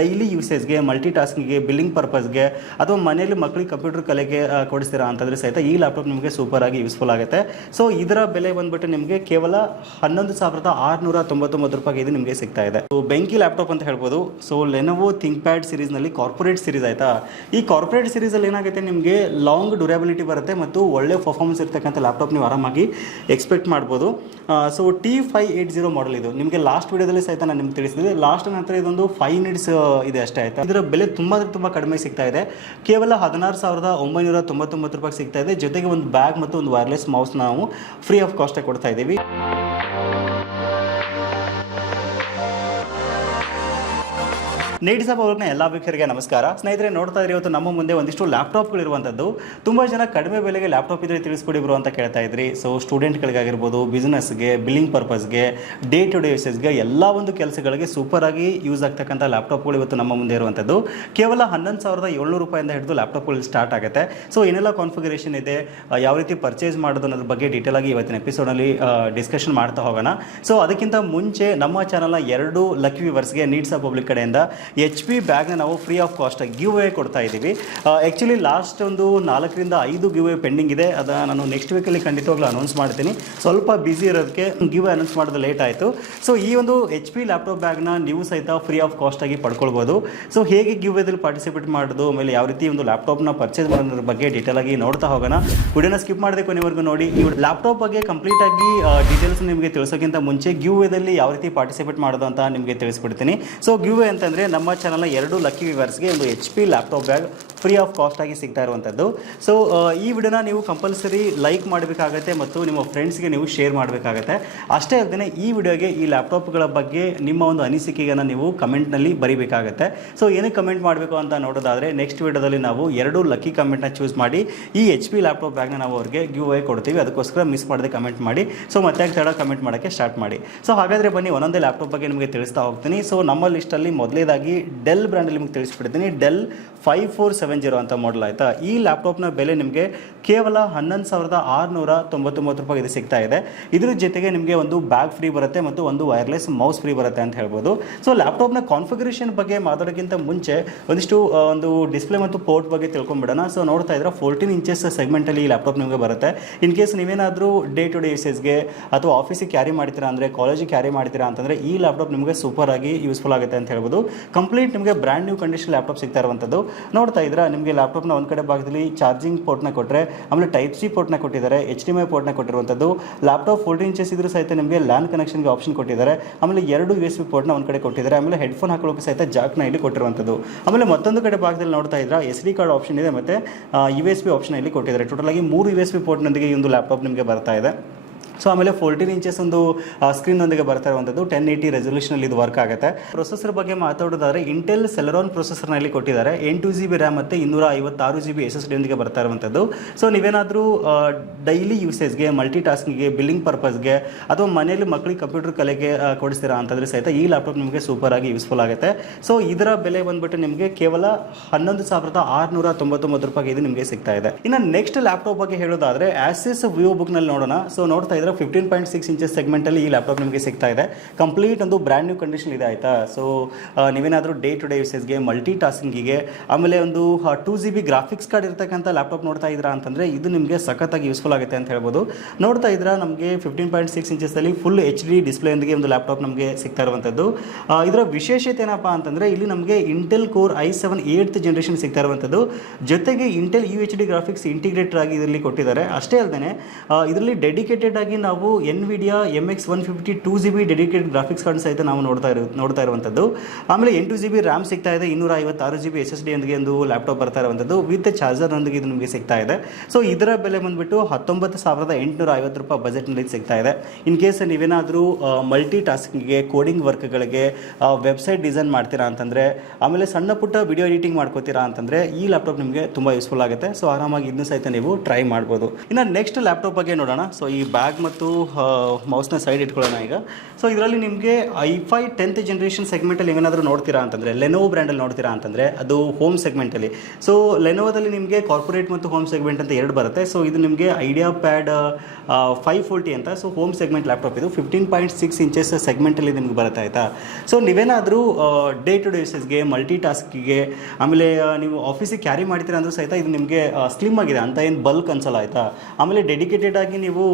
Daily ಯೂಸೇಜ್ಗೆ multi ಟಾಸ್ಕಿಂಗ್ಗೆ billing ಪರ್ಪಸ್ಗೆ ಅಥವಾ ಮನೆಯಲ್ಲಿ ಮಕ್ಕಳಿಗೆ ಕಂಪ್ಯೂಟರ್ ಕಲೆಗೆ ಕೊಡಿಸ್ತೀರಾ ಅಂತಂದರೆ ಸಹಿತ ಈ ಲ್ಯಾಪ್ಟಾಪ್ ನಿಮಗೆ ಸೂಪರ್ ಆಗಿ ಯೂಸ್ಫುಲ್ ಆಗುತ್ತೆ. ಸೊ ಇದರ ಬೆಲೆ ಬಂದ್ಬಿಟ್ಟು ನಿಮಗೆ ಕೇವಲ ಹನ್ನೊಂದು ಸಾವಿರದ ಆರುನೂರ ತೊಂಬತ್ತೊಂಬತ್ತು ರೂಪಾಯಿಗೆ ಇದು ನಿಮಗೆ ಸಿಗ್ತಾ ಇದೆ. ಸೊ ಬೆಂಕಿ ಲ್ಯಾಪ್ಟಾಪ್ ಅಂತ ಹೇಳ್ಬೋದು. ಸೊ ಲೆನೋವೋ ಥಿಂಕ್ ಪ್ಯಾಡ್ ಸೀರೀಸ್ನಲ್ಲಿ ಕಾರ್ಪೊರೇಟ್ ಸೀರೀಸ್ ಆಯಿತಾ? ಈ ಕಾರ್ಪೊರೇಟ್ ಸೀರೀಸಲ್ಲಿ ಏನಾಗುತ್ತೆ? ನಿಮಗೆ ಲಾಂಗ್ ಡ್ಯೂರಬಿಲಿಟಿ ಬರುತ್ತೆ ಮತ್ತು ಒಳ್ಳೆ ಪರ್ಫಾರ್ಮೆನ್ಸ್ ಇರ್ತಕ್ಕಂಥ ಲ್ಯಾಪ್ಟಾಪ್ ನೀವು ಆರಾಮಾಗಿ ಎಕ್ಸ್ಪೆಕ್ಟ್ ಮಾಡ್ಬೋದು. So T five eight zero model ಇದು. ನಿಮಗೆ ಲಾಸ್ಟ್ ವಿಡಿಯೋದಲ್ಲಿ ಸಹಿತ ನಾನು ನಿಮ್ಗೆ ತಿಳಿಸಿದೆ. ಲಾಸ್ಟ್ ನಂತರ ಇದೊಂದು ಫೈವ್ ಮಿನಿಟ್ಸ್ ಇದೆ ಅಷ್ಟೇ ಆಯ್ತಾ? ಇದರ ಬೆಲೆ ತುಂಬ ತುಂಬಾ ಕಡಿಮೆ ಸಿಗ್ತಾ ಇದೆ. ಕೇವಲ ಹದಿನಾರು ಸಾವಿರದ ಒಂಬೈನೂರ ತೊಂಬತ್ತೊಂಬತ್ತು ರೂಪಾಯಿ ಸಿಗ್ತಾ ಇದೆ. ಜೊತೆಗೆ ಒಂದು ಬ್ಯಾಗ್ ಮತ್ತು ಒಂದು ವೈರ್ಲೆಸ್ ಮೌಸ್ ನಾವು ಫ್ರೀ ಆಫ್ ಕಾಸ್ಟಾಗಿ ಕೊಡ್ತಾ ಇದ್ದೀವಿ. ನೇಡಿ ಸಾಬ್ ಅವ್ರನ್ನ ಎಲ್ಲ ವೀಕ್ಷಕರಿಗೆ ನಮಸ್ಕಾರ. ಸ್ನೇಹಿತರೆ, ನೋಡ್ತಾ ಇದ್ರೆ ಇವತ್ತು ನಮ್ಮ ಮುಂದೆ ಒಂದಿಷ್ಟು ಲ್ಯಾಪ್ಟಾಪ್ಗಳಿರುವಂಥದ್ದು ತುಂಬ ಜನ ಕಡಿಮೆ ಬೆಲೆಗೆ ಲ್ಯಾಪ್ಟಾಪ್ ಇದ್ರೆ ತಿಳಿಸ್ಕೊಡಿ ಬ್ರೋ ಅಂತ ಕೇಳ್ತಾ ಇದ್ರಿ. ಸೊ ಸ್ಟೂಡೆಂಟ್ಗಳಿಗಾಗಿರ್ಬೋದು ಬಿಸ್ನೆಸ್ಗೆ ಬಿಲ್ಲಿಂಗ್ ಪರ್ಪಸ್ಗೆ ಡೇ ಟು ಡೇ ಯೂಸಸ್ಗೆ ಎಲ್ಲ ಒಂದು ಕೆಲಸಗಳಿಗೆ ಸೂಪರ್ ಆಗಿ ಯೂಸ್ ಆಗ್ತಕ್ಕಂಥ ಲ್ಯಾಪ್ಟಾಪ್ಗಳು ಇವತ್ತು ನಮ್ಮ ಮುಂದೆ ಇರುವಂಥದ್ದು. ಕೇವಲ ಹನ್ನೊಂದು ಸಾವಿರದ ಏಳ್ನೂರು ರೂಪಾಯಿಂದ ಹಿಡಿದು ಲ್ಯಾಪ್ಟಾಪ್ಗಳು ಸ್ಟಾರ್ಟ್ ಆಗುತ್ತೆ. ಸೊ ಏನೆಲ್ಲ ಕಾನ್ಫಿಗರೇಷನ್ ಇದೆ ಯಾವ ರೀತಿ ಪರ್ಚೇಸ್ ಮಾಡೋದು ಅನ್ನೋದ್ರ ಬಗ್ಗೆ ಡೀಟೇಲ್ ಆಗಿ ಇವತ್ತಿನ ಎಪಿಸೋಡಲ್ಲಿ ಡಿಸ್ಕಷನ್ ಮಾಡ್ತಾ ಹೋಗೋಣ. ಸೊ ಅದಕ್ಕಿಂತ ಮುಂಚೆ ನಮ್ಮ ಚಾನಲ್ನ ಎರಡು ಲಕ್ಕಿ ವಿವರ್ಸ್ಗೆ ನೀಡ್ಸ್ ಪಬ್ಲಿಕ್ ಕಡೆಯಿಂದ ಎಚ್ ಪಿ ಬ್ಯಾಗ್ನ ನಾವು ಫ್ರೀ ಆಫ್ ಕಾಸ್ಟಾಗಿ ಗಿವ್ ಅವೇ ಕೊಡ್ತಾ ಇದ್ದೀವಿ. ಆ್ಯಕ್ಚುಲಿ ಲಾಸ್ಟ್ ಒಂದು ನಾಲ್ಕರಿಂದ ಐದು ಗಿವ್ ಅವೇ ಪೆಂಡಿಂಗ್ ಇದೆ. ಅದು ನಾನು ನೆಕ್ಸ್ಟ್ ವೀಕಲ್ಲಿ ಖಂಡಿತವಾಗ್ಲೂ ಅನೌನ್ಸ್ ಮಾಡ್ತೀನಿ. ಸ್ವಲ್ಪ ಬ್ಯುಸಿ ಇರೋದಕ್ಕೆ ಗಿವ್ ಅನೌನ್ಸ್ ಮಾಡೋದು ಲೇಟ್ ಆಯಿತು. ಸೊ ಈ ಒಂದು ಎಚ್ ಪಿ ಲ್ಯಾಪ್ಟಾಪ್ ಬ್ಯಾಗ್ನ ನೀವು ಸಹಿತ ಫ್ರೀ ಆಫ್ ಕಾಸ್ಟಾಗಿ ಪಡ್ಕೊಳ್ಬೋದು. ಸೊ ಹೇಗೆ ಗಿವ್ ಅದಲ್ಲಿ ಪಾರ್ಟಿಸಿಪೇಟ್ ಮಾಡೋದು, ಆಮೇಲೆ ಯಾವ ರೀತಿ ಒಂದು ಲ್ಯಾಪ್ಟಾಪ್ನ ಪರ್ಚೇಸ್ ಮಾಡೋದ್ರ ಬಗ್ಗೆ ಡೀಟೇಲ್ ಆಗಿ ನೋಡ್ತಾ ಹೋಗೋಣ. ವಿಡಿಯೋನ ಸ್ಕಿಪ್ ಮಾಡಿದೆ ಕೊನೆವರೆಗೂ ನೋಡಿ. ಈ ಲ್ಯಾಪ್ಟಾಪ್ ಬಗ್ಗೆ ಕಂಪ್ಲೀಟಾಗಿ ಡೀಟೇಲ್ಸ್ ನಿಮಗೆ ತಿಳಿಸೋಕ್ಕಿಂತ ಮುಂಚೆ ಗಿವ್ ವೇದಲ್ಲಿ ಯಾವ ರೀತಿ ಪಾರ್ಟಿಸಿಪೇಟ್ ಮಾಡೋದು ಅಂತ ನಿಮಗೆ ತಿಳಿಸ್ಬಿಡ್ತೀನಿ. ಸೊ ಗಿವ್ ಅಂತಂದರೆ ನಮ್ಮ ಚಾನಲ್ನ ಎರಡು ಲಕ್ಕಿ ವಿವರ್ಸ್ಗೆ ಒಂದು H P laptop bag free of cost ಆಗಿ ಸಿಗ್ತಾ ಇರುವಂಥದ್ದು ಸೊ ಈ ವಿಡಿಯೋನ ನೀವು ಕಂಪಲ್ಸರಿ ಲೈಕ್ ಮಾಡಬೇಕಾಗತ್ತೆ ಮತ್ತು ನಿಮ್ಮ ಫ್ರೆಂಡ್ಸ್ಗೆ ನೀವು ಶೇರ್ ಮಾಡಬೇಕಾಗತ್ತೆ. ಅಷ್ಟೇ ಅಲ್ಲದೆ ಈ ವಿಡಿಯೋಗೆ ಈ ಲ್ಯಾಪ್ಟಾಪ್ಗಳ ಬಗ್ಗೆ ನಿಮ್ಮ ಒಂದು ಅನಿಸಿಕೆಯನ್ನು ನೀವು ಕಮೆಂಟ್ನಲ್ಲಿ ಬರೀಬೇಕಾಗತ್ತೆ. ಸೊ ಏನಕ್ಕೆ ಕಮೆಂಟ್ ಮಾಡಬೇಕು ಅಂತ ನೋಡೋದಾದರೆ ನೆಕ್ಸ್ಟ್ ವಿಡಿಯೋದಲ್ಲಿ ನಾವು ಎರಡು ಲಕ್ಕಿ ಕಮೆಂಟ್ನ ಚೂಸ್ ಮಾಡಿ, ಈ ಎಚ್ ಪಿ ಲ್ಯಾಪ್ಟಾಪ್ ಬ್ಯಾಗ್ನ ನಾವು ಅವ್ರಿಗೆ ಗಿವ್ ಅವೇ ಕೊಡ್ತೀವಿ. ಅದಕ್ಕೋಸ್ಕರ ಮಿಸ್ ಮಾಡದೆ ಕಮೆಂಟ್ ಮಾಡಿ. ಸೊ ಮತ್ತೆ ತಡ ಕಮೆಂಟ್ ಮಾಡೋಕ್ಕೆ ಸ್ಟಾರ್ಟ್ ಮಾಡಿ. ಸೊ ಹಾಗಾದರೆ ಬನ್ನಿ, ಒಂದೊಂದೇ ಲ್ಯಾಪ್ಟಾಪ್ ಬಗ್ಗೆ ನಿಮಗೆ ತಿಳಿಸ್ತಾ ಹೋಗ್ತೀನಿ. ಸೊ ನಮ್ಮ ಲಿಸ್ಟಲ್ಲಿ ಮೊದಲೇದಾಗಿ ಡೆಲ್ ಬ್ರ್ಯಾಂಡಲ್ಲಿ ನಿಮಗೆ ತಿಳಿಸ್ಬಿಟ್ಟಿದ್ದೀನಿ. Dell five four seven zero ಅಂತ ಮಾಡಲ್ ಆಯಿತಾ? ಈ ಲ್ಯಾಪ್ಟಾಪ್ನ ಬೆಲೆ ನಿಮಗೆ ಕೇವಲ ಹನ್ನೊಂದು ಸಾವಿರದ ಆರುನೂರ ತೊಂಬತ್ತೊಂಬತ್ತು ರೂಪಾಯಿ ಇದು ಸಿಗ್ತಾ ಇದೆ. ಇದ್ರ ಜೊತೆಗೆ ನಿಮಗೆ ಒಂದು ಬ್ಯಾಗ್ ಫ್ರೀ ಬರುತ್ತೆ ಮತ್ತು ಒಂದು ವೈರ್ಲೆಸ್ ಮೌಸ್ ಫ್ರೀ ಬರುತ್ತೆ ಅಂತ ಹೇಳ್ಬೋದು. ಸೊ ಲ್ಯಾಪ್ಟಾಪ್ನ ಕಾನ್ಫಿಗರೇಷನ್ ಬಗ್ಗೆ ಮಾತಾಡೋಕ್ಕಿಂತ ಮುಂಚೆ ಒಂದಿಷ್ಟು ಒಂದು ಡಿಸ್ಪ್ಲೇ ಮತ್ತು ಪೋರ್ಟ್ ಬಗ್ಗೆ ತಿಳ್ಕೊಂಬಿಡೋಣ. ಸೊ ನೋಡ್ತಾ ಇದ್ರೆ ಫೋರ್ಟೀನ್ ಇಂಚಸ್ ಸೆಗ್ಮೆಂಟಲ್ಲಿ ಈ ಲ್ಯಾಪ್ಟಾಪ್ ನಿಮಗೆ ಬರುತ್ತೆ. ಇನ್ ಕೇಸ್ ನೀವೇನಾದರೂ ಡೇ ಟು ಡೇ ಯೂಸೇಜ್ಗೆ ಅಥವಾ ಆಫೀಸಿಗೆ ಕ್ಯಾರಿ ಮಾಡ್ತೀರಾ ಅಂದರೆ ಕಾಲೇಜಿಗೆ ಕ್ಯಾರಿ ಮಾಡ್ತೀರಾ ಅಂತಂದರೆ ಈ ಲ್ಯಾಪ್ಟಾಪ್ ನಿಮಗೆ ಸೂಪರ್ ಆಗಿ ಯೂಸ್ಫುಲ್ ಆಗುತ್ತೆ ಅಂತ ಹೇಳ್ಬೋದು. ಕಂಪ್ಲೀಟ್ ನಿಮಗೆ ಬ್ರ್ಯಾಂಡ್ ನ್ಯೂ ಕಂಡೀಷನ್ ಲ್ಯಾಪ್ಟಾಪ್ ಸಿಗ್ತಾ ಇರುವಂಥದ್ದು. ನೋಡ್ತಾ ಇದ್ರೆ ನಿಮಗೆ ಲ್ಯಾಪ್ಟಾಪ್ನ ಒಂದು ಕಡೆ ಭಾಗದಲ್ಲಿ ಚಾರ್ಜಿಂಗ್ ಪೋರ್ಟ್ನ ಕೊಟ್ಟರೆ ಆಮೇಲೆ ಟೈಪ್ ಸಿ ಪೋರ್ಟ್ನ ಕೊಟ್ಟಿದ್ದಾರೆ ಎಚ್ ಡಿ ಮೈ ಪೋರ್ಟ್ನ ಕೊಟ್ಟಿರುವಂಥದ್ದು. ಲ್ಯಾಪ್ಟಾಪ್ ಫೋರ್ಟೀನ್ ಇಂಚಸ್ ಇದ್ರೂ ಸಹಿತ ನಿಮಗೆ ಲ್ಯಾನ್ ಕನೆಕ್ಷನ್ಗೆ ಆಪ್ಷನ್ ಕೊಟ್ಟಿದ್ದಾರೆ. ಆಮೇಲೆ ಎರಡು ಯು ಎಸ್ ಬಿ ಪೋರ್ಟ್ನ ಒಂದು ಕಡೆ ಕೊಟ್ಟಿದ್ದಾರೆ. ಆಮೇಲೆ ಹೆಡ್ಫೋನ್ ಹಾಕೊಳ್ಳೋಕೆ ಸಹಿತ ಜಾಕ್ನ ಇಲ್ಲಿ ಕೊಟ್ಟಿರುವಂಥದ್ದು. ಆಮೇಲೆ ಮತ್ತೊಂದು ಕಡೆ ಭಾಗದಲ್ಲಿ ನೋಡ್ತಾ ಇದ್ರೆ ಎಸ್ ಡಿ ಕಾರ್ಡ್ ಆಪ್ಷನ್ ಇದೆ ಮತ್ತು ಯು ಎಸ್ ಬಿ ಆಪ್ಷನ್ ಇಲ್ಲಿ ಕೊಟ್ಟಿದ್ದಾರೆ. ಟೋಟಲ್ ಆಗಿ ಮೂರು ಯು ಎಸ್ ಬಿ ಪೋರ್ಟ್ನೊಂದಿಗೆ ಈ ಒಂದು ಲ್ಯಾಪ್ಟಾಪ್ ನಿಮಗೆ ಬರ್ತಾ ಇದೆ. ಸೊ ಆಮೇಲೆ ಫೋರ್ಟೀನ್ ಇಂಚಸ್ ಒಂದು ಸ್ಕ್ರೀನ್ನೊಂದಿಗೆ ಬರ್ತಾ ಇರುವಂಥದ್ದು ಟೆನ್ ಏಯ್ಟಿ ರೆಸೊಲ್ಯೂಷನಲ್ಲಿ ಇದು ವರ್ಕ್ ಆಗುತ್ತೆ. ಪ್ರೊಸೆಸರ್ ಬಗ್ಗೆ ಮಾತಾಡೋದಾದ್ರೆ ಇಂಟೆಲ್ ಸೆಲರಾನ್ ಪ್ರೊಸೆಸರ್ನಲ್ಲಿ ಕೊಟ್ಟಿದ್ದಾರೆ. ಎಂಟು ಜಿ ಬಿ ರ್ಯಾಮ್ ಮತ್ತು ಇನ್ನೂರ ಐವತ್ತಾರು ಜಿ ಬಿ ಎಸ್ ಎಸ್ ಡಿಯೊಂದಿಗೆ ಬರ್ತಾ ಇರುವಂಥದ್ದು. ಸೊ ನೀವೇನಾದರೂ ಡೈಲಿ ಯೂಸೇಜ್ಗೆ ಮಲ್ಟಿ ಟಾಸ್ಕಿಂಗ್ಗೆ ಬಿಲ್ಲಿಂಗ್ ಪರ್ಪಸ್ಗೆ ಅಥವಾ ಮನೆಯಲ್ಲಿ ಮಕ್ಕಳಿಗೆ ಕಂಪ್ಯೂಟರ್ ಕಲೆಗೆ ಕೊಡಿಸ್ತೀರಾ ಅಂತಂದರೆ ಸಹಿತ ಈ ಲ್ಯಾಪ್ಟಾಪ್ ನಿಮಗೆ ಸೂಪರ್ ಆಗಿ ಯೂಸ್ಫುಲ್ ಆಗುತ್ತೆ. ಸೊ ಇದರ ಬೆಲೆ ಬಂದ್ಬಿಟ್ಟು ನಿಮಗೆ ಕೇವಲ ಹನ್ನೊಂದು ಸಾವಿರದ ಆರುನೂರ ತೊಂಬತ್ತೊಂಬತ್ತು ರೂಪಾಯಿಗೆ ಇದು ನಿಮಗೆ ಸಿಗ್ತಾ ಇದೆ. ಇನ್ನು ನೆಕ್ಸ್ಟ್ ಲ್ಯಾಪ್ಟಾಪ್ ಬಗ್ಗೆ ಹೇಳೋದಾದ್ರೆ ಆಸಿಸ್ ವಿವೋ ಬುಕ್ನಲ್ಲಿ ನೋಡೋಣ. ಸೊ ನೋಡ್ತಾ ಇದ್ರೆ ಫಿಫ್ಟೀನ್ ಪಾಯಿಂಟ್ ಸಿಕ್ಸ್ ಇಂಚಸ್ ಸೆಗ್ಮೆಂಟಲ್ಲಿ ಈ ಲ್ಯಾಪ್ಟಾಪ್ ನಿಮಗೆ ಸಿಗ್ತಾ ಇದೆ. ಕಂಪ್ಲೀಟ್ ಒಂದು ಬ್ರ್ಯಾಂಡ್ ನ್ಯೂ ಕಂಡೀಷನ್ ಇದೆ ಆಯಿತಾ? ಸೊ ನೀವೇನಾದರೂ ಡೇ ಟು ಡೇ ಯೂಸೇಜ್ಗೆ ಮಲ್ಟಿ ಟಾಸ್ಕಿಂಗಿಗೆ ಆಮೇಲೆ ಒಂದು two G B graphics card ಇರ್ತಕ್ಕಂಥ ಲ್ಯಾಪ್ಟಾಪ್ ನೋಡ್ತಾ ಇದ್ದೀರಾ ಅಂತಂದರೆ ಇದು ನಿಮಗೆ ಸಖತ್ತಾಗಿ ಯೂಸ್ಫುಲ್ ಆಗುತ್ತೆ ಅಂತ ಹೇಳ್ಬೋದು. ನೋಡ್ತಾ ಇದ್ರ ನಮಗೆ ಫಿಫ್ಟೀನ್ ಪಾಯಿಂಟ್ ಸಿಕ್ಸ್ ಇಂಚಸ್ಸಲ್ಲಿ ಫುಲ್ ಎಚ್ ಡಿ ಡಿಸ್ಪ್ಲೇಯೊಂದಿಗೆ ಒಂದು ಲ್ಯಾಪ್ಟಾಪ್ ನಮಗೆ ಸಿಗ್ತಾ ಇರುವಂಥದ್ದು. ಇದರ ವಿಶೇಷತೆ ಏನಪ್ಪ ಅಂತಂದರೆ ಇಲ್ಲಿ ನಮಗೆ Intel core I seven eighth generation ಸಿಗ್ತಾ ಇರುವಂಥದ್ದು. ಜೊತೆಗೆ Intel U H D graphics integrator ಆಗಿ ಇದರಲ್ಲಿ ಕೊಟ್ಟಿದ್ದಾರೆ. ಅಷ್ಟೇ ಅಲ್ಲದೆ ಇದರಲ್ಲಿ ಡೆಡಿಕೇಟೆಡ್ ಆಗಿ ನಾವು Nvidia M X one fifty two G B dedicated graphics card ಸಹಿತ ನಾವು ನೋಡ್ತಾ ಇರೋ, ನೋಡ್ತಾ ಇರುವಂಥದ್ದು. ಆಮೇಲೆ ಎಂಟು ಜಿ ಬಿ ರ್ಯಾಮ್ ಸಿಗ್ತಾ ಇದೆ ಇನ್ನೂರ ಐವತ್ತಾರು G B S S D ಒಂದಿಗೆ ಒಂದು ಲ್ಯಾಪ್ಟಾಪ್ ಬರ್ತಾ ಇರುವಂಥದ್ದು. ವಿತ್ ಚಾರ್ಜರ್ನೊಂದಿಗೆ ಇದು ನಿಮಗೆ ಸಿಗ್ತಾ ಇದೆ. ಸೊ ಇದರ ಬೆಲೆ ಬಂದುಬಿಟ್ಟು ಹತ್ತೊಂಬತ್ತು ಸಾವಿರದ ಎಂಟುನೂರ ಐವತ್ತು ರೂಪಾಯಿ ಬಜೆಟ್ನಲ್ಲಿ ಸಿಗ್ತಾ ಇದೆ. ಇನ್ ಕೇಸ್ ನೀವೇನಾದರೂ ಮಲ್ಟಿ ಟಾಸ್ಕಿಂಗ್ಗೆ ಕೋಡಿಂಗ್ ವರ್ಕ್ಗಳಿಗೆ ವೆಬ್ಸೈಟ್ ಡಿಸೈನ್ ಮಾಡ್ತೀರಾ ಅಂತಂದರೆ, ಆಮೇಲೆ ಸಣ್ಣ ಪುಟ್ಟ ವಿಡಿಯೋ ಎಡಿಟಿಂಗ್ ಮಾಡ್ಕೋತೀರಾ ಅಂತಂದರೆ, ಈ ಲ್ಯಾಪ್ಟಾಪ್ ನಿಮಗೆ ತುಂಬ ಯೂಸ್ಫುಲ್ ಆಗುತ್ತೆ. ಸೊ ಆರಾಮಾಗಿ ಇದನ್ನು ಸಹಿತ ನೀವು ಟ್ರೈ ಮಾಡ್ಬೋದು. ಇನ್ನು ನೆಕ್ಸ್ಟ್ ಲ್ಯಾಪ್ಟಾಪ್ ಬಗ್ಗೆ ನೋಡೋಣ. ಸೊ ಈ ಬ್ಯಾಗ್ ಮತ್ತು ಮೌಸ್ನ ಸೈಡ್ ಇಟ್ಕೊಳ್ಳೋಣ ಈಗ. ಸೊ ಇದರಲ್ಲಿ ನಿಮಗೆ ಐ ಫೈ ಟೆಂತ್ ಜನ್ರೇಷನ್ ಸೆಗ್ಮೆಂಟಲ್ಲಿ ಏನಾದರೂ ನೋಡ್ತೀರಾ ಅಂತಂದರೆ ಲೆನೋವೋ ಬ್ರ್ಯಾಂಡಲ್ಲಿ ನೋಡ್ತೀರಾ ಅಂತಂದರೆ, ಅದು ಹೋಮ್ ಸೆಗ್ಮೆಂಟಲ್ಲಿ ಸೊ ಲೆನೋವದಲ್ಲಿ ನಿಮಗೆ ಕಾರ್ಪೊರೇಟ್ ಮತ್ತು ಹೋಮ್ ಸೆಗ್ಮೆಂಟ್ ಅಂತ ಎರಡು ಬರುತ್ತೆ. ಸೊ ಇದು ನಿಮಗೆ ಐಡಿಯಾ ಪ್ಯಾಡ್ ಫೈವ್ ಫೋರ್ಟಿ ಅಂತ. ಸೊ ಹೋಮ್ ಸೆಗ್ಮೆಂಟ್ ಲ್ಯಾಪ್ಟಾಪ್ ಇದು. ಫಿಫ್ಟೀನ್ ಪಾಯಿಂಟ್ ಸಿಕ್ಸ್ ಇಂಚಸ್ ಸೆಗ್ಮೆಂಟಲ್ಲಿ ನಿಮ್ಗೆ ಬರುತ್ತೆ ಆಯಿತಾ? ಸೊ ನೀವೇನಾದರೂ ಡೇ ಟು ಡೇ ಯೂಸಸ್ಗೆ ಮಲ್ಟಿ ಟಾಸ್ಕಿಗೆ ಆಮೇಲೆ ನೀವು ಆಫೀಸಿಗೆ ಕ್ಯಾರಿ ಮಾಡ್ತೀರಾ ಅಂದರೂ ಸಹಿತ ಇದು ನಿಮಗೆ ಸ್ಲಿಮ್ ಆಗಿದೆ. ಅಂತ ಏನು ಬಲ್ಕ್ ಅನ್ಸಲ್ಲ ಆಯಿತಾ? ಆಮೇಲೆ ಡೆಡಿಕೇಟೆಡ್ ಆಗಿ ನೀವು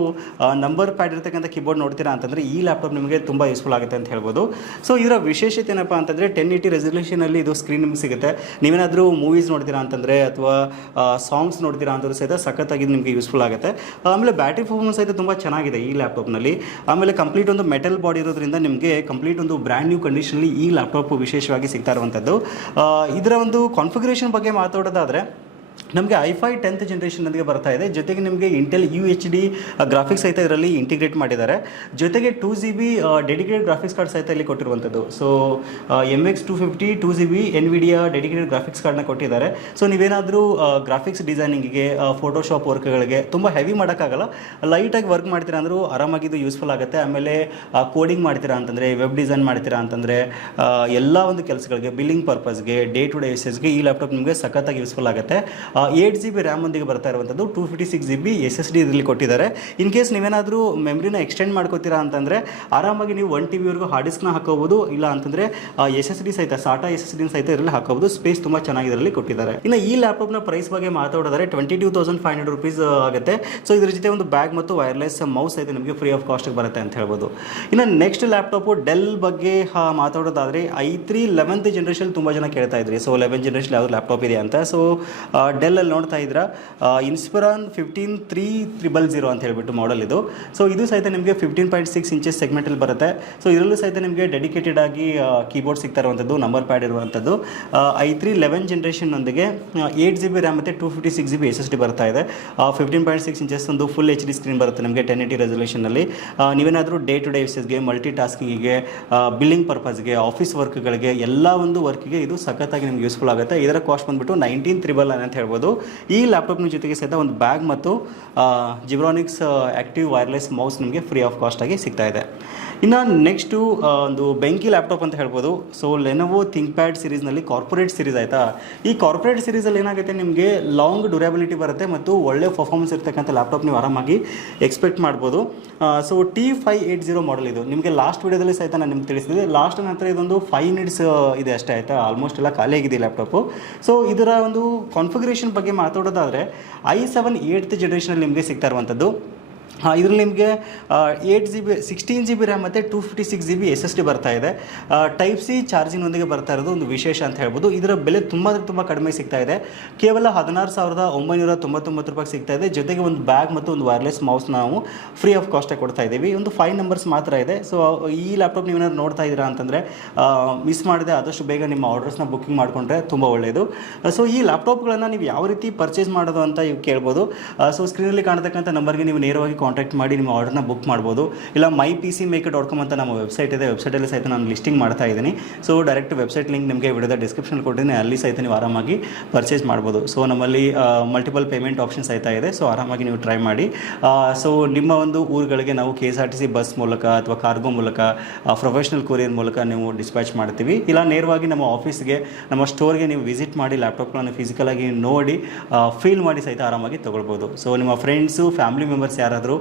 ನಂಬರ್ ಪ್ಯಾಡ್ ಇರ್ತಕ್ಕಂಥ ಕೀಬೋರ್ಡ್ ನೋಡ್ತೀರಾ ಅಂತಂದರೆ ಈ ಲ್ಯಾಪ್ಟಾಪ್ ನಿಮಗೆ ತುಂಬ ಯೂಸ್ಫುಲ್ ಆಗುತ್ತೆ ಅಂತ ಹೇಳ್ಬೋದು. ಸೊ ಇದರ ವಿಶೇಷತೆ ಏನಪ್ಪ ಅಂತಂದರೆ ಟೆನ್ ಏಯ್ಟಿ ರೆಸಲ್ಯೂಷನಲ್ಲಿ ಇದು ಸ್ಕ್ರೀನ್ ನಿಮ್ಗೆ ಸಿಗುತ್ತೆ. ನೀವೇನಾದರೂ ಮೂವೀಸ್ ನೋಡ್ತೀರಾ ಅಂತಂದರೆ ಅಥವಾ ಸಾಂಗ್ಸ್ ನೋಡ್ತೀರಾ ಅಂತಂದ್ರೆ ಸಹಿತ ಸಖತ್ತಾಗಿ ನಿಮಗೆ ಯೂಸ್ಫುಲ್ ಆಗುತ್ತೆ. ಆಮೇಲೆ ಬ್ಯಾಟ್ರಿ ಪರ್ಫಾರ್ಮೆನ್ಸ್ ಸಹಿತ ತುಂಬ ಚೆನ್ನಾಗಿದೆ ಈ ಲ್ಯಾಪ್ಟಾಪ್ನಲ್ಲಿ ಆಮೇಲೆ ಕಂಪ್ಲೀಟ್ ಒಂದು ಮೆಟಲ್ ಬಾಡಿ ಇರೋದ್ರಿಂದ ನಿಮಗೆ ಕಂಪ್ಲೀಟ್ ಒಂದು ಬ್ರ್ಯಾಂಡ್ ನ್ಯೂ ಕಂಡೀಷನಲ್ಲಿ ಈ ಲ್ಯಾಪ್ಟಾಪ್ ವಿಶೇಷವಾಗಿ ಸಿಗ್ತಾ ಇರುವಂಥದ್ದು ಇದರ ಒಂದು ಕಾನ್ಫಿಗರೇಷನ್ ಬಗ್ಗೆ ಮಾತಾಡೋದಾದರೆ ನಮಗೆ ಐಫೈ ಟೆಂತ್ ಜನ್ರೇಷನ್ನೊಂದಿಗೆ ಬರ್ತಾ ಇದೆ. ಜೊತೆಗೆ ನಿಮಗೆ Intel U H D graphics ಸಹಿತ ಇದರಲ್ಲಿ ಇಂಟಿಗ್ರೇಟ್ ಮಾಡಿದ್ದಾರೆ. ಜೊತೆಗೆ two G B dedicated graphics card ಸಹಿತ ಇಲ್ಲಿ ಕೊಟ್ಟಿರುವಂಥದ್ದು. So M X two fifty two G B Nvidia dedicated graphics ಕಾರ್ಡ್ನ ಕೊಟ್ಟಿದ್ದಾರೆ. ಸೊ ನೀವೇನಾದರೂ ಗ್ರಾಫಿಕ್ಸ್ ಡಿಸೈನಿಂಗಿಗೆ ಫೋಟೋಶಾಪ್ ವರ್ಕ್ಗಳಿಗೆ ತುಂಬ ಹೆವಿ ಮಾಡೋಕ್ಕಾಗಲ್ಲ. ಲೈಟಾಗಿ ವರ್ಕ್ ಮಾಡ್ತೀರಾ ಅಂದರೂ ಆರಾಮಾಗಿದ್ದು ಯೂಸ್ಫುಲ್ ಆಗುತ್ತೆ. ಆಮೇಲೆ ಕೋಡಿಂಗ್ ಮಾಡ್ತೀರಾ ಅಂತಂದರೆ ವೆಬ್ ಡಿಸೈನ್ ಮಾಡ್ತೀರಾ ಅಂತಂದರೆ ಎಲ್ಲ ಒಂದು ಕೆಲಸಗಳಿಗೆ ಬಿಲ್ಲಿಂಗ್ ಪರ್ಪಸ್ಗೆ ಡೇ ಟು ಡೇ ಯೂಸೇಜ್ಗೆ ಈ ಲ್ಯಾಪ್ಟಾಪ್ ನಿಮಗೆ ಸಖತ್ತಾಗಿ ಯೂಸ್ಫುಲ್ ಆಗುತ್ತೆ. ಏಯ್ಟ್ ಜಿ ಬಿ ರ್ಯಾಮ್ ಒಂದಿಗೆ ಬರ್ತಾ ಇರುವಂಥದ್ದು two fifty six G B S S D ಇದರಲ್ಲಿ ಕೊಟ್ಟಿದ್ದಾರೆ. ಇನ್ ಕೇಸ್ ನೀವೇನಾದರೂ ಮೆಮ್ರಿನ ಎಕ್ಸ್ಟೆಂಡ್ ಮಾಡ್ಕೋತೀರಾ ಅಂತಂದರೆ, ಆರಾಮಾಗಿ ನೀವು ಒನ್ ಟಿ ವಿವರೆಗೂ ಹಾರ್ಡ್ ಡಿಸ್ಕ್ನ ಹಾಕೋಬೋದು ಇಲ್ಲ ಅಂತಂದರೆ ಎಸ್ ಎಸ್ ಡಿ ಸಹಿತ ಸಾಟಾ ಎಸ್ ಎಸ್ ಡಿ ಸಹಿತ ಇದರಲ್ಲಿ ಹಾಕೋಬೋದು ಸ್ಪೇಸ್ ತುಂಬ ಚೆನ್ನಾಗಿ ಇದರಲ್ಲಿ ಕೊಟ್ಟಿದ್ದಾರೆ. ಇನ್ನು ಈ ಲ್ಯಾಪ್ಟಾಪ್ನ ಪ್ರೈಸ್ ಬಗ್ಗೆ ಮಾತಾಡೋದಾದ್ರೆ twenty two thousand five hundred rupees ಆಗುತ್ತೆ. ಸೊ ಇದ್ರ ಜೊತೆ ಒಂದು ಬ್ಯಾಗ್ ಮತ್ತು ವೈರ್ಲೆಸ್ ಮೌಸ್ ಸಹಿತ ನಿಮಗೆ ಫ್ರೀ ಆಫ್ ಕಾಸ್ಟಿಗೆ ಬರುತ್ತೆ ಅಂತ ಹೇಳ್ಬೋದು. ಇನ್ನು ನೆಕ್ಸ್ಟ್ ಲ್ಯಾಪ್ಟಾಪು ಡೆಲ್ ಬಗ್ಗೆ ಮಾತಾಡೋದಾದರೆ ಐ ತ್ರೀ ಲೆವೆಂತ್ ಜನ್ರೇಷನ್ ತುಂಬ ಜನ ಕೇಳ್ತಾ ಇದ್ರಿ. ಸೊ ಲೆವೆನ್ ಜನ್ರೇಷನ್ ಯಾವ್ದು ಲ್ಯಾಪ್ಟಾಪ್ ಇದೆ ಅಂತ. ಸೊ ಡೆಲ್ಲಲ್ಲಿ ನೋಡ್ತಾ ಇದ್ರ Inspiron fifteen three triple zero ಅಂತ ಹೇಳ್ಬಿಟ್ಟು ಮಾಡೆಲ್ ಇದು. ಸೊ ಇದು ಸಹಿತ ನಿಮಗೆ ಫಿಫ್ಟೀನ್ ಪಾಯಿಂಟ್ ಸಿಕ್ಸ್ ಇಂಚಸ್ ಸೆಗ್ಮೆಂಟಲ್ಲಿ ಬರುತ್ತೆ. ಸೊ ಇದರಲ್ಲೂ ಸಹಿತ ನಿಮಗೆ ಡೆಡಿಕೇಟೆಡ್ ಆಗಿ ಕೀಬೋರ್ಡ್ ಸಿಗ್ತಾ ಇರುವಂಥದ್ದು ನಂಬರ್ ಪ್ಯಾಡ್ ಇರುವಂಥದ್ದು. ಐ ತ್ರೀ ಲೆವೆನ್ ಜನ್ರೇಷನ್ನೊಂದಿಗೆ ಏಟ್ ಜಿ ಬಿ ರ್ಯಾಮ್ ಮತ್ತು two fifty six G B S S D ಬರ್ತಾ ಇದೆ. ಫಿಫ್ಟೀನ್ ಪಾಯಿಂಟ್ ಸಿಕ್ಸ್ ಇಂಚಸ್ ಒಂದು ಫುಲ್ ಎಚ್ ಡಿ ಸ್ಕ್ರೀನ್ ಬರುತ್ತೆ ನಿಮಗೆ ಟೆನ್ ಏಟಿ ರೆಸಲ್ಯೂಷನಲ್ಲಿ ನೀವೇನಾದರೂ ಡೇ ಟು ಡೇ ಯೂಸಸ್ಗೆ ಮಲ್ಟಿ ಟಾಸ್ಕಿಂಗಿಗೆ ಬಿಲ್ಲಿಂಗ್ ಪರ್ಪಸ್ಗೆ ಆಫೀಸ್ ವರ್ಕ್ಗಳಿಗೆ ಎಲ್ಲ ಒಂದು ವರ್ಕ್ಗೆ ಇದು ಸಖತ್ತಾಗಿ ನಿಮ್ಗೆ ಯೂಸ್ಫುಲ್ ಆಗುತ್ತೆ. ಇದರ ಕಾಸ್ಟ್ ಬಂದ್ಬಿಟ್ಟು ನೈನ್ಟೀನ್ ತ್ರಿಬಲ್ ಅಂತ ಹೇಳ್ಬೋದು. ಈ ಲ್ಯಾಪ್ಟಾಪ್ನ ಜೊತೆಗೆ ಸಹಿತ ಒಂದು ಬ್ಯಾಗ್ ಮತ್ತು ಜಿಬ್ರಾನಿಕ್ಸ್ ಆ್ಯಕ್ಟಿವ್ ವೈರ್ಲೆಸ್ ಮೌಸ್ ನಿಮಗೆ ಫ್ರೀ ಆಫ್ ಕಾಸ್ಟಾಗಿ ಸಿಗ್ತಾ ಇದೆ. ಇನ್ನು ನೆಕ್ಸ್ಟು ಒಂದು ಬೆಂಕಿ ಲ್ಯಾಪ್ಟಾಪ್ ಅಂತ ಹೇಳ್ಬೋದು. ಸೊ ಲೆನೋವೋ ಥಿಂಕ್ ಪ್ಯಾಡ್ ಸೀರೀಸ್ನಲ್ಲಿ ಕಾರ್ಪೊರೇಟ್ ಸೀರೀಸ್ ಆಯಿತಾ? ಈ ಕಾರ್ಪೊರೇಟ್ ಸೀರೀಸಲ್ಲಿ ಏನಾಗುತ್ತೆ ನಿಮಗೆ ಲಾಂಗ್ ಡ್ಯೂರಬಿಲಿಟಿ ಬರುತ್ತೆ ಮತ್ತು ಒಳ್ಳೆ ಪರ್ಫಾರ್ಮೆನ್ಸ್ ಇರ್ತಕ್ಕಂಥ ಲ್ಯಾಪ್ಟಾಪ್ ನೀವು ಆರಾಮಾಗಿ ಎಕ್ಸ್ಪೆಕ್ಟ್ ಮಾಡ್ಬೋದು. So T five eight zero model ಇದು. ನಿಮಗೆ ಲಾಸ್ಟ್ ವೀಡಿಯೋದಲ್ಲಿ ಸಹಿತ ನಾನು ನಿಮ್ಗೆ ತಿಳಿಸಿದೆ. ಲಾಸ್ಟ್ ನಂತರ ಇದೊಂದು ಫೈವ್ ಮಿನಿಟ್ಸ್ ಇದೆ ಅಷ್ಟೇ ಆಯಿತಾ? ಆಲ್ಮೋಸ್ಟ್ ಎಲ್ಲ ಖಾಲಿ ಆಗಿದೆ ಲ್ಯಾಪ್ಟಾಪು ಸೊ ಇದರ ಒಂದು ಕಾನ್ಫಿಗರೇಷನ್ ಬಗ್ಗೆ ಮಾತಾಡೋದಾದರೆ ಐ ಸೆವೆನ್ ಏಯ್ಟ್ ಜನರೇಷನಲ್ಲಿ ನಿಮಗೆ ಸಿಗ್ತಾ ಇರುವಂಥದ್ದು. ಇದರಲ್ಲಿ ನಿಮಗೆ eight G B sixteen G B RAM ಮತ್ತು two fifty six G B S S D ಬರ್ತಾ ಇದೆ. ಟೈಪ್ ಸಿ ಚಾರ್ಜಿಂಗ್ನೊಂದಿಗೆ ಬರ್ತಾ ಇರೋದು ಒಂದು ವಿಶೇಷ ಅಂತ ಹೇಳ್ಬೋದು. ಇದರ ಬೆಲೆ ತುಂಬ ಅಂದರೆ ತುಂಬ ಕಡಿಮೆ ಸಿಗ್ತಾ ಇದೆ. ಕೇವಲ ಹದಿನಾರು ಸಾವಿರದ ಒಂಬೈನೂರ ತೊಂಬತ್ತೊಂಬತ್ತು ರೂಪಾಯಿ ಸಿಗ್ತಾ ಇದೆ. ಜೊತೆಗೆ ಒಂದು ಬ್ಯಾಗ್ ಮತ್ತು ಒಂದು ವೈರ್ಲೆಸ್ ಮೌಸ್ ನಾವು ಫ್ರೀ ಆಫ್ ಕಾಸ್ಟಾಗಿ ಕೊಡ್ತಾ ಇದ್ದೀವಿ. ಒಂದು ಫೈವ್ ನಂಬರ್ಸ್ ಮಾತ್ರ ಇದೆ. ಸೊ ಈ ಲ್ಯಾಪ್ಟಾಪ್ ನೀವೇನಾದ್ರು ನೋಡ್ತಾ ಇದ್ದೀರಾ ಅಂತಂದರೆ ಮಿಸ್ ಮಾಡಿದೆ. ಆದಷ್ಟು ಬೇಗ ನಿಮ್ಮ ಆರ್ಡರ್ಸ್ನ ಬುಕ್ಕಿಂಗ್ ಮಾಡಿಕೊಂಡ್ರೆ ತುಂಬ ಒಳ್ಳೆಯದು ಸೊ ಈ ಲ್ಯಾಪ್ಟಾಪ್ಗಳನ್ನು ನೀವು ಯಾವ ರೀತಿ ಪರ್ಚೇಸ್ ಮಾಡೋದು ಅಂತ ಇವು ಕೇಳ್ಬೋದು. ಸೊ ಸ್ಕ್ರೀನಲ್ಲಿ ಕಾಣ್ತಕ್ಕಂಥ ನಂಬರ್ಗೆ ನೀವು ನೇರವಾಗಿ ಕಾಂಟ್ಯಾಕ್ಟ್ ಮಾಡಿ ನಿಮ್ಮ ಆರ್ಡರ್ನ ಬುಕ್ ಮಾಡ್ಬೋದು. ಇಲ್ಲ my P C make dot com ಅಂತ ನಮ್ಮ ವೆಬ್ಸೈಟ್ ಇದೆ. ವೆಬ್ಸೈಟಲ್ಲಿ ಸಹಿತ ನಾನು ಲಿಸ್ಟಿಂಗ್ ಮಾಡ್ತಾ ಇದ್ದೀನಿ. ಸೊ ಡೈರೆಕ್ಟ್ ವೆಬ್ಸೈಟ್ ಲಿಂಕ್ ನಿಮಗೆ ವಿಡಿಯೋದ ಡಿಸ್ಕ್ರಿಪ್ಷನ್ ಕೊಟ್ಟಿದ್ದೀನಿ. ಅಲ್ಲಿ ಸಹಿತ ನೀವು ಆರಾಮಾಗಿ ಪರ್ಚೇಸ್ ಮಾಡ್ಬೋದು. ಸೊ ನಮ್ಮಲ್ಲಿ ಮಲ್ಟಿಪಲ್ ಪೇಮೆಂಟ್ ಆಪ್ಷನ್ಸ್ ಸಹಿತ ಇದೆ. ಸೊ ಆರಾಮಾಗಿ ನೀವು ಟ್ರೈ ಮಾಡಿ. ಸೊ ನಿಮ್ಮ ಒಂದು ಊರುಗಳಿಗೆ ನಾವು K S R T C bus ಮೂಲಕ ಅಥವಾ ಕಾರ್ಗೋ ಮೂಲಕ ಪ್ರೊಫೆಷನಲ್ ಕೊರಿಯರ್ ಮೂಲಕ ನೀವು ಡಿಸ್ಪ್ಯಾಚ್ ಮಾಡ್ತೀವಿ. ಇಲ್ಲ, ನೇರವಾಗಿ ನಮ್ಮ ಆಫೀಸ್ಗೆ ನಮ್ಮ ಸ್ಟೋರ್ಗೆ ನೀವು ವಿಸಿಟ್ ಮಾಡಿ ಲ್ಯಾಪ್ಟಾಪ್ಗಳನ್ನು ಫಿಸಿಕಲಾಗಿ ನೋಡಿ ಫೀಲ್ ಮಾಡಿ ಸಹಿತ ಆರಾಮಾಗಿ ತೊಗೊಳ್ಬೋದು. ಸೊ ನಿಮ್ಮ ಫ್ರೆಂಡ್ಸು ಫ್ಯಾಮಿಲಿ ಮೆಂಬರ್ಸ್ ಯಾರಾದರೂ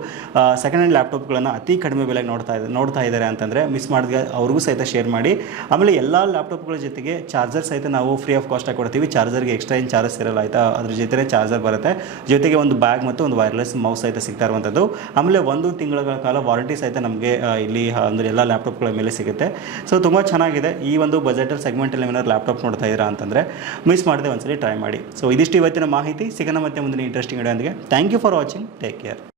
ಸೆಕೆಂಡ್ ಹ್ಯಾಂಡ್ ಲ್ಯಾಪ್ಟಾಪ್ಗಳನ್ನು ಅತಿ ಕಡಿಮೆ ಬೆಲೆಗೆ ನೋಡ್ತಾ ಇದ್ದಾರೆ ನೋಡ್ತಾ ಇದ್ದಾರೆ ಅಂತಂದರೆ ಮಿಸ್ ಮಾಡಿದ್ರೆ ಅವ್ರಿಗೂ ಸಹಿತ ಶೇರ್ ಮಾಡಿ. ಆಮೇಲೆ ಎಲ್ಲ ಲ್ಯಾಪ್ಟಾಪ್ಗಳ ಜೊತೆಗೆ ಚಾರ್ಜರ್ ಸಹಿತ ನಾವು ಫ್ರೀ ಆಫ್ ಕಾಸ್ಟಾಗಿ ಕೊಡ್ತೀವಿ. ಚಾರ್ಜರ್ಗೆ ಎಕ್ಸ್ಟ್ರಾ ಏನು ಚಾರ್ಜಸ್ ಇರಲ್ಲ ಆಯಿತಾ? ಅದ್ರ ಜೊತೆ ಚಾರ್ಜರ್ ಬರುತ್ತೆ. ಜೊತೆಗೆ ಒಂದು ಬ್ಯಾಗ್ ಮತ್ತು ಒಂದು ವೈರ್ಲೆಸ್ ಮೌಸ್ ಸಹಿತ ಸಿಗ್ತಾ ಇರುವಂಥದ್ದು ಆಮೇಲೆ ಒಂದು ತಿಂಗಳ ಕಾಲ ವಾರಂಟಿ ಸಹಿತ ನಮಗೆ ಇಲ್ಲಿ ಅಂದರೆ ಎಲ್ಲ ಲ್ಯಾಪ್ಟಾಪ್ಗಳ ಮೇಲೆ ಸಿಗುತ್ತೆ. ಸೊ ತುಂಬ ಚೆನ್ನಾಗಿದೆ. ಈ ಒಂದು ಬಜೆಟಲ್ ಸೆಗ್ಮೆಂಟಲ್ಲಿ ಏನಾದ್ರು ಲ್ಯಾಪ್ಟಾಪ್ ನೋಡ್ತಾ ಇದ್ದೀರಾ ಅಂತಂದರೆ ಮಿಸ್ ಮಾಡದೆ ಒಂದ್ಸಲಿ ಟ್ರೈ ಮಾಡಿ. ಸೊ ಇದಿಷ್ಟು ಇವತ್ತಿನ ಮಾಹಿತಿ. ಸಿಗೋಣ ಮತ್ತೆ ಮುಂದಿನ interesting video thank you for watching take care